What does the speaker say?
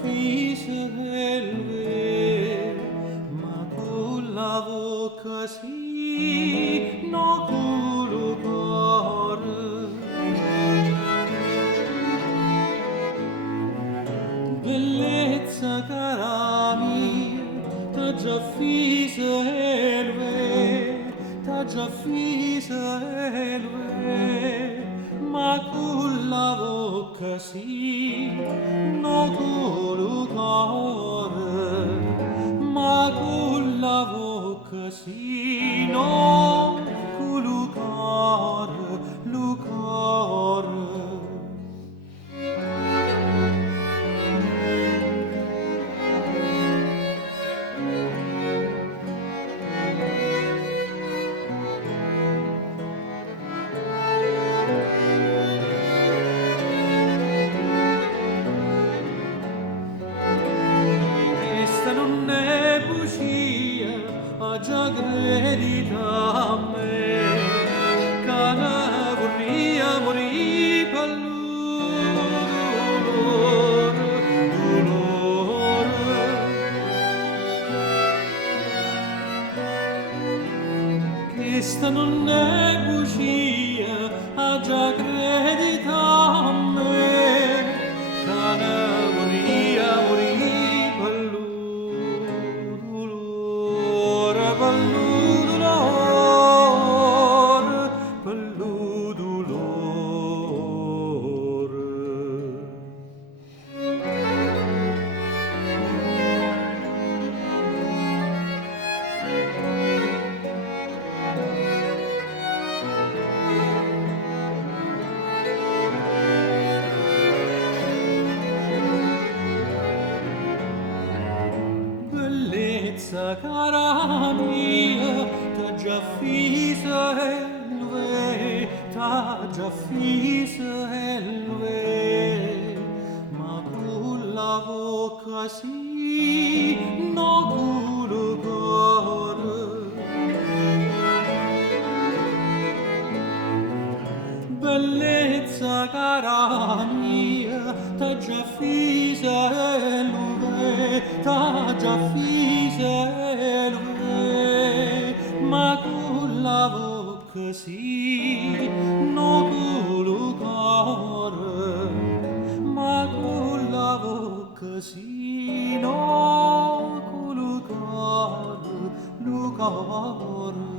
fise elve, ma con la bocca sì, no col cuore. Bellezza cara mia, t'ha già fise elve, t'ha già fise elve, ma con la bocca sì, no col cuore, ma con la bocca sì, no col cuore, lo cuore. Questa non è bugia, ma già credita a me, che ne vorria morire per dolore, dolore. Questa non è bugia, ha già credita a me, che ne vorria morire per dolore, per dolore, per dolore. Bellezza cara mia, t'ha già fisa elve, t'ha già fisa elve, ma con la bocca sì, no col cuore. Bellezza cara mia, t'ha già fisa elve, t'ha già fisa elve, ma con la bocca sì, no col cuore, ma con la bocca sì, no col cuore, lo cuore.